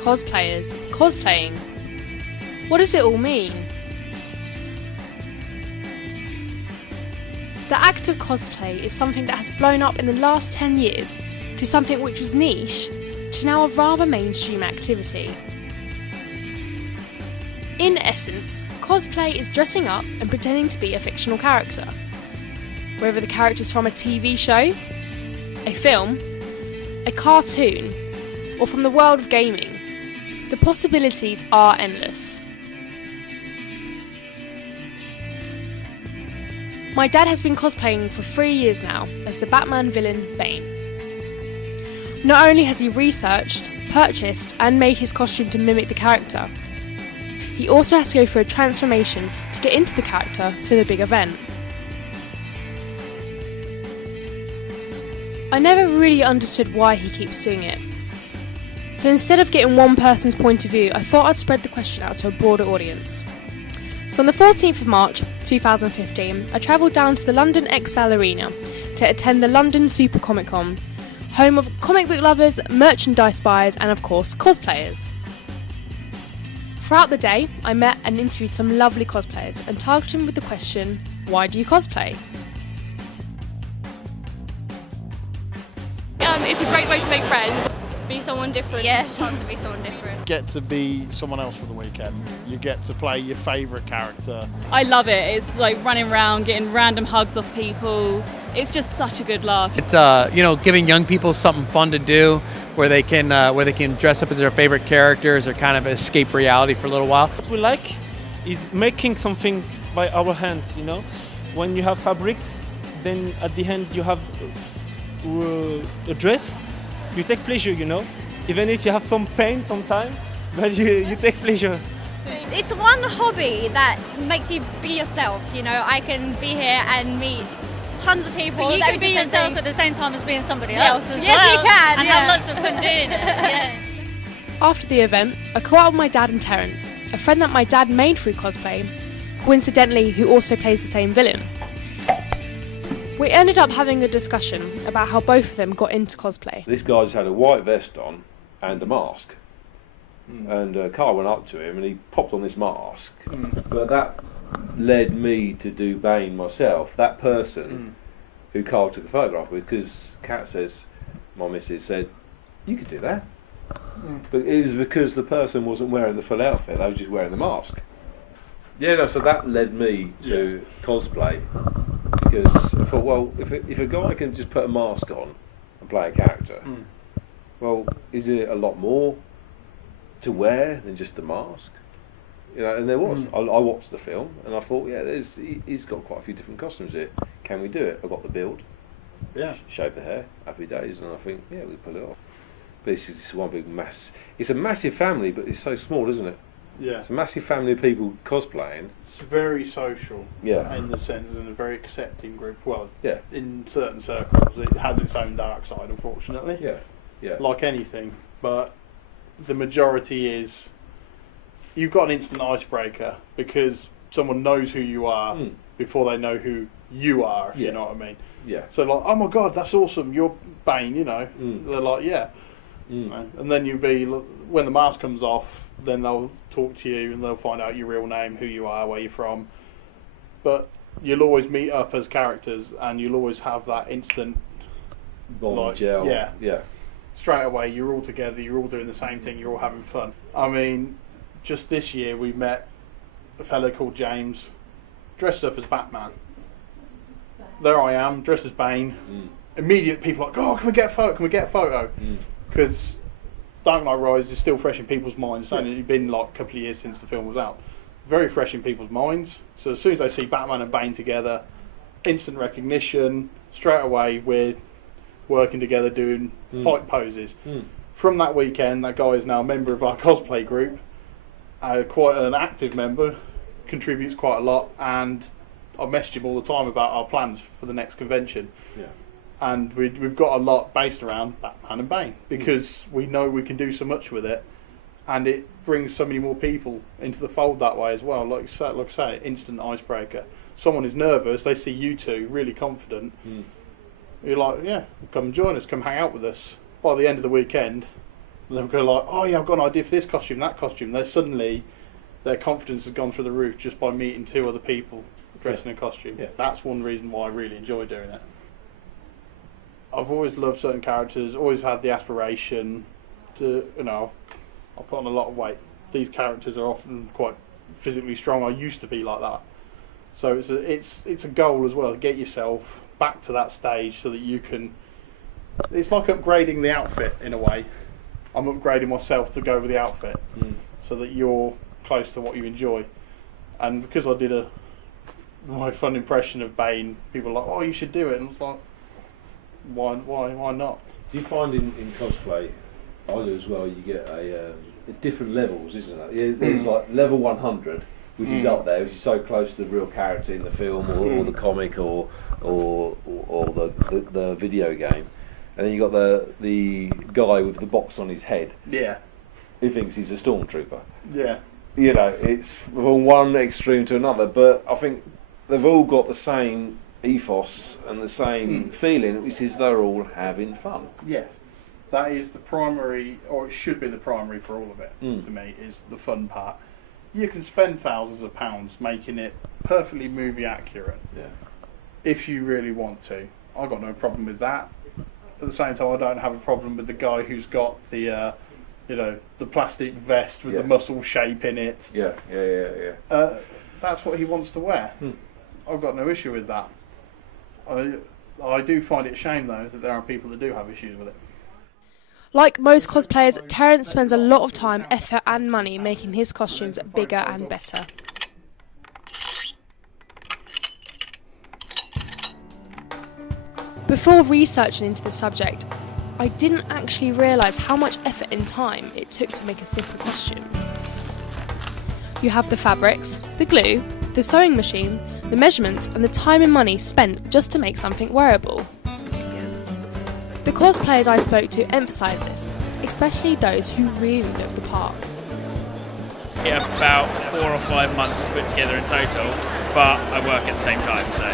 cosplayers, cosplaying. What does it all mean? The act of cosplay is something that has blown up in the last 10 years to something which was niche to now a rather mainstream activity. In essence, cosplay is dressing up and pretending to be a fictional character. Whether the character is from a TV show, a film, a cartoon, or from the world of gaming, the possibilities are endless. My dad has been cosplaying for 3 years now as the Batman villain Bane. Not only has he researched, purchased and made his costume to mimic the character, he also has to go through a transformation to get into the character for the big event. I never really understood why he keeps doing it. So instead of getting one person's point of view, I thought I'd spread the question out to a broader audience. So on the 14th of March 2015, I travelled down to the London XL Arena to attend the London Super Comic Con, home of comic book lovers, merchandise buyers and of course cosplayers. Throughout the day, I met and interviewed some lovely cosplayers and targeted them with the question, why do you cosplay? It's a great way to make friends. Be someone different. Yeah, chance to be someone different. Get to be someone else for the weekend. You get to play your favourite character. I love it. It's like running around, getting random hugs off people. It's just such a good laugh. It's giving young people something fun to do, where they can dress up as their favorite characters or kind of escape reality for a little while. What we like is making something by our hands. When you have fabrics, then at the end you have a dress. You take pleasure, even if you have some pain sometimes, but you take pleasure. It's one hobby that makes you be yourself. I can be here and meet tons of people. But you that can do be the same yourself thing. at the same time as being somebody else as yes, well. you can. And have lots of fun doing it. Yeah. After the event, I caught up with my dad and Terence, a friend that my dad made through cosplay, coincidentally who also plays the same villain. We ended up having a discussion about how both of them got into cosplay. This guy just had a white vest on and a mask. And Carl went up to him and he popped on this mask. But that led me to do Bane myself. That person who Carl took a photograph with, because Kat says, my missus said, you could do that. But it was because the person wasn't wearing the full outfit, they were just wearing the mask. So that led me to cosplay. Because I thought, well, if a guy can just put a mask on and play a character, well, is there a lot more to wear than just the mask? And there was. I watched the film and I thought, he's got quite a few different costumes here. Can we do it? I've got the build. Yeah. Shave the hair. Happy days. And I think, we pull it off. Basically, it's one big mass. It's a massive family, but it's so small, isn't it? Yeah. It's a massive family of people cosplaying. It's very social. Yeah. In the sense, and a very accepting group. Well, yeah. In certain circles, it has its own dark side, unfortunately. Yeah. Yeah. Like anything, but the majority is you've got an instant icebreaker because someone knows who you are before they know who you are. If you know what I mean. Yeah. So like, oh my god, that's awesome! You're Bane. They're like, yeah. And then when the mask comes off, then they'll talk to you and they'll find out your real name, who you are, where you're from. But you'll always meet up as characters, and you'll always have that instant bond, gel. Yeah. Straight away, you're all together. You're all doing the same thing. You're all having fun. I mean, just this year we met a fellow called James, dressed up as Batman. There I am, dressed as Bane. Immediate people like, oh, can we get a photo? Can we get a photo? Because Dark Knight Rises is still fresh in people's minds. It's only been like a couple of years since the film was out. Very fresh in people's minds. So as soon as they see Batman and Bane together, instant recognition. Straight away, we're working together doing fight poses. From that weekend, that guy is now a member of our cosplay group. Quite an active member, contributes quite a lot, and I message him all the time about our plans for the next convention. Yeah. And we've got a lot based around Batman and Bane because we know we can do so much with it, and it brings so many more people into the fold that way as well. Like I say, instant icebreaker. Someone is nervous, they see you two really confident. You're like, yeah, come join us, come hang out with us. By the end of the weekend, And they'll go like, oh yeah, I've got an idea for this costume, that costume. They're suddenly, their confidence has gone through the roof just by meeting 2 other people dressed in a costume. Yeah. That's one reason why I really enjoy doing it. I've always loved certain characters, always had the aspiration to, I've put on a lot of weight. These characters are often quite physically strong. I used to be like that. So it's a goal as well, to get yourself back to that stage so that you can... It's like upgrading the outfit in a way. I'm upgrading myself to go with the outfit so that you're close to what you enjoy. And because I did my fun impression of Bane, people were like, oh, you should do it. And it's like, why not? Do you find in cosplay, I do as well, you get different levels, isn't it? There's like level 100, which is up there, which is so close to the real character in the film or the comic or the video game. And then you got the guy with the box on his head. Yeah. Who thinks he's a stormtrooper. Yeah. It's from one extreme to another, but I think they've all got the same ethos and the same feeling, which is they're all having fun. Yes. That is the primary, or it should be the primary for all of it, to me, is the fun part. You can spend thousands of pounds making it perfectly movie accurate. Yeah. If you really want to. I've got no problem with that. At the same time, I don't have a problem with the guy who's got the, the plastic vest with the muscle shape in it. Yeah. That's what he wants to wear. I've got no issue with that. I do find it a shame, though, that there are people that do have issues with it. Like most cosplayers, Terence spends a lot of time, effort and money making his costumes bigger and better. Before researching into the subject, I didn't actually realise how much effort and time it took to make a simple costume. You have the fabrics, the glue, the sewing machine, the measurements and the time and money spent just to make something wearable. The cosplayers I spoke to emphasise this, especially those who really look the part. It took about 4 or 5 months to put together in total, but I work at the same time, so.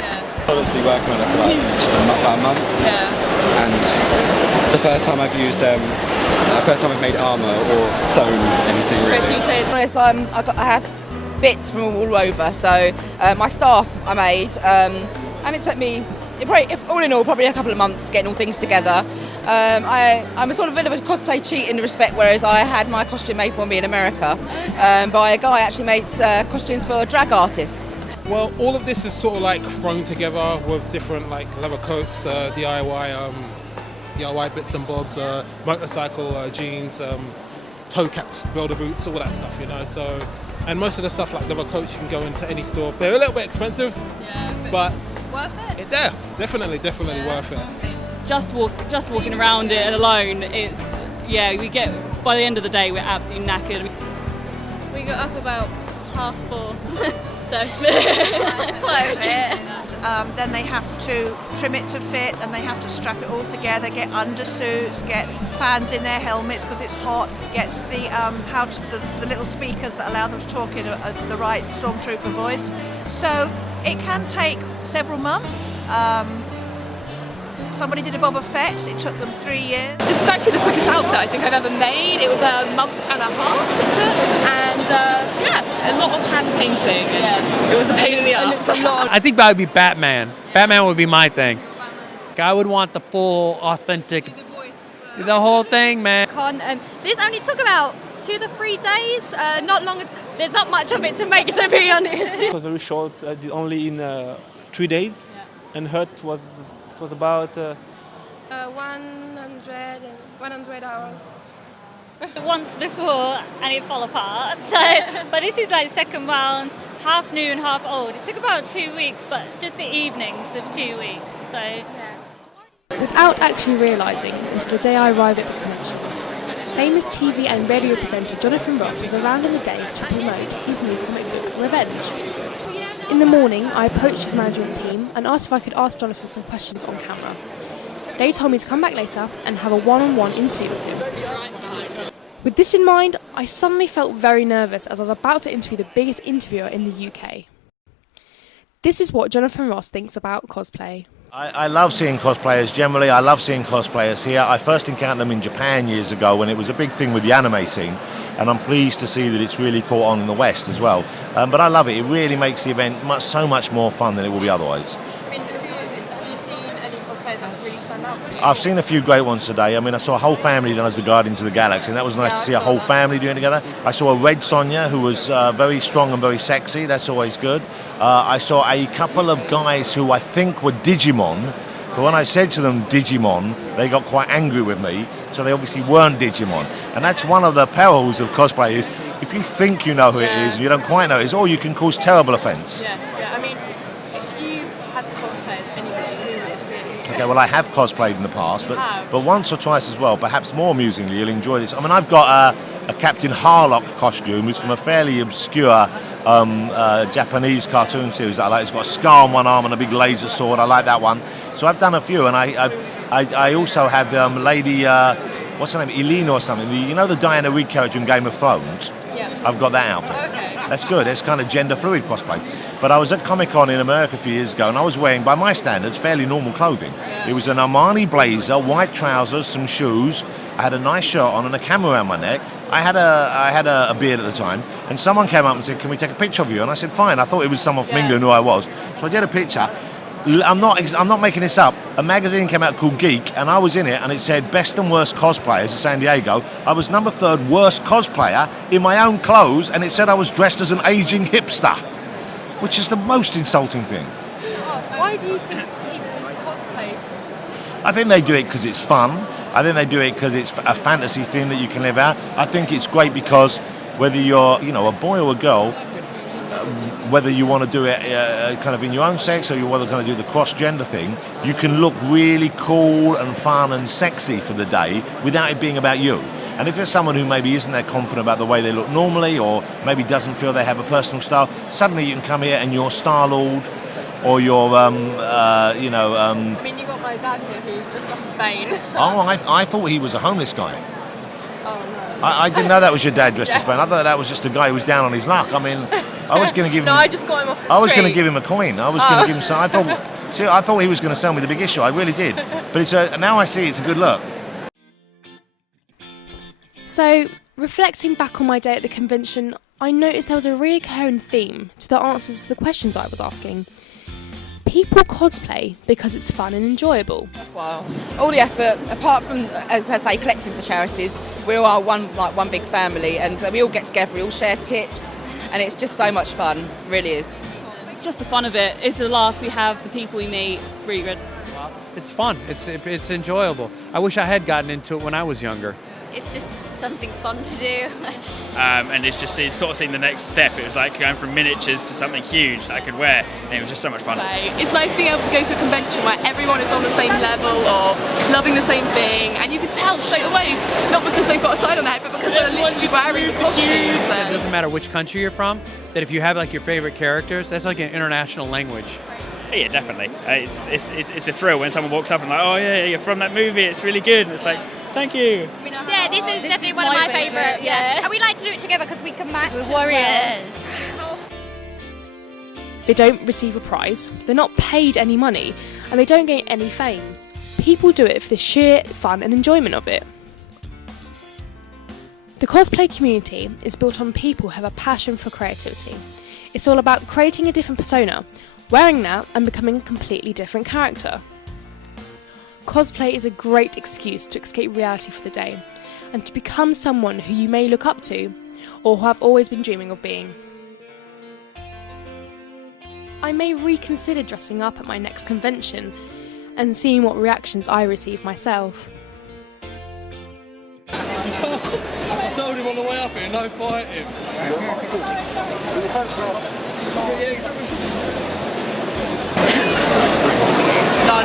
Honestly, working on it for just about a month. Yeah. And it's the first time I've used, first time I've made armour or sewn anything really. So you say it's honest, I have bits from all over, so my staff I made, and it took me, all in all, probably a couple of months getting all things together. I'm a sort of bit of a cosplay cheat in the respect, whereas I had my costume made for me in America by a guy who actually made costumes for drag artists. Well, all of this is sort of like thrown together with different like leather coats, DIY bits and bobs, motorcycle jeans, toe caps, builder boots, all that stuff, So, and most of the stuff like leather coats you can go into any store. They're a little bit expensive, but worth it. Yeah, definitely worth it. Just walking around it alone, we get, by the end of the day, we're absolutely knackered. We got up about 4:30, so close it. Then they have to trim it to fit, and they have to strap it all together, get undersuits, get fans in their helmets because it's hot, gets the little speakers that allow them to talk in the right stormtrooper voice. So it can take several months. Somebody did a Boba Fett, it took them 3 years. This is actually the quickest outfit I think I've ever made. It was a month and a half it took, and a lot of hand painting. And it was a pain in the ass. I think that would be Batman. Batman would be my thing. I would want the full, authentic, the whole thing, man. This only took about 2 to 3 days, not long. There's not much of it to make, to be honest. It was very short, I did only in 3 days, and Hurt was about 100 hours. Once before and it fell apart. So, but this is like the second round, half new and half old. It took about 2 weeks, but just the evenings of 2 weeks. So. Without actually realising until the day I arrived at the convention, famous TV and radio presenter Jonathan Ross was around in the day to promote his new comic book, Revenge. In the morning, I approached his management team and asked if I could ask Jonathan some questions on camera. They told me to come back later and have a one-on-one interview with him. With this in mind, I suddenly felt very nervous as I was about to interview the biggest interviewer in the UK. This is what Jonathan Ross thinks about cosplay. I love seeing cosplayers generally. I love seeing cosplayers here. I first encountered them in Japan years ago when it was a big thing with the anime scene, and I'm pleased to see that it's really caught on in the West as well. But I love it. It really makes the event so much more fun than it will be otherwise. I mean, have you seen any cosplayers that really stand out to you? I've seen a few great ones today. I mean, I saw a whole family done as the Guardians of the Galaxy, and that was nice to see a whole family doing it together. I saw a Red Sonja who was very strong and very sexy. That's always good. I saw a couple of guys who I think were Digimon. But when I said to them Digimon, they got quite angry with me, so they obviously weren't Digimon. And that's one of the perils of cosplay is if you think you know who it is and you don't quite know who it is, or you can cause terrible offence. Yeah. I mean, if you had to cosplay as anybody, who would it be? Okay, well, I have cosplayed in the past, but once or twice as well, perhaps more amusingly, you'll enjoy this. I mean, I've got a Captain Harlock costume, who's from a fairly obscure Japanese cartoon series that I like. It's got a scar on one arm and a big laser sword. I like that one. So I've done a few, and I also have Lady, what's her name, Elena or something. You know the Diana Rigg character in Game of Thrones? Yeah. I've got that outfit. Okay. That's good. It's kind of gender fluid cosplay. But I was at Comic-Con in America a few years ago, and I was wearing, by my standards, fairly normal clothing. Yeah. It was an Armani blazer, white trousers, some shoes. I had a nice shirt on and a camera around my neck. I had a beard at the time, and someone came up and said, "Can we take a picture of you?" And I said, "Fine." I thought it was someone from England who I was, so I did a picture. I'm not making this up. A magazine came out called Geek, and I was in it, and it said best and worst cosplayers at San Diego. I was number 3rd worst cosplayer in my own clothes, and it said I was dressed as an aging hipster, which is the most insulting thing. Why do you think people cosplay? I think they do it because it's fun. I think they do it because it's a fantasy thing that you can live out. I think it's great because whether you're, a boy or a girl, whether you want to do it kind of in your own sex or you want to kind of do the cross-gender thing, you can look really cool and fun and sexy for the day without it being about you. And if you're someone who maybe isn't that confident about the way they look normally or maybe doesn't feel they have a personal style, suddenly you can come here and you're Star-Lord or you're, I mean, you got my dad here who dressed up as Bane. Oh, I thought he was a homeless guy. Oh, no. I didn't know that was your dad dressed as Bane. I thought that was just a guy who was down on his luck. I mean, I was going to give him... No, I just got him off the I was street. going to give him a coin. I was going to give him some... I thought he was going to sell me the big issue. I really did. But now I see it's a good look. So, reflecting back on my day at the convention, I noticed there was a recurring theme to the answers to the questions I was asking. People cosplay because it's fun and enjoyable. Wow. All the effort, apart from, as I say, collecting for charities, we all are one big family, and we all get together, we all share tips, and it's just so much fun, it really is. It's just the fun of it. It's the laughs we have, the people we meet. It's really good. It's fun. It's enjoyable. I wish I had gotten into it when I was younger. It's just something fun to do. And it's sort of seeing the next step. It was like going from miniatures to something huge that I could wear, and it was just so much fun. It's nice being able to go to a convention where everyone is on the same level of loving the same thing, and you can tell straight away, not because they've got a sign on their head, but because they're literally wearing the costumes. It doesn't matter which country you're from, that if you have like your favorite characters, that's like an international language. Yeah, definitely. It's a thrill when someone walks up and like, "Oh yeah, you're from that movie. It's really good." And it's like, "Thank you." Yeah, this is definitely one of my favourite. Yeah. And we like to do it together because we can match. We're warriors. They don't receive a prize, they're not paid any money, and they don't gain any fame. People do it for the sheer fun and enjoyment of it. The cosplay community is built on people who have a passion for creativity. It's all about creating a different persona, wearing that and becoming a completely different character. Cosplay is a great excuse to escape reality for the day and to become someone who you may look up to or who have always been dreaming of being. I may reconsider dressing up at my next convention and seeing what reactions I receive myself. I told him on the way up here, no fighting. No,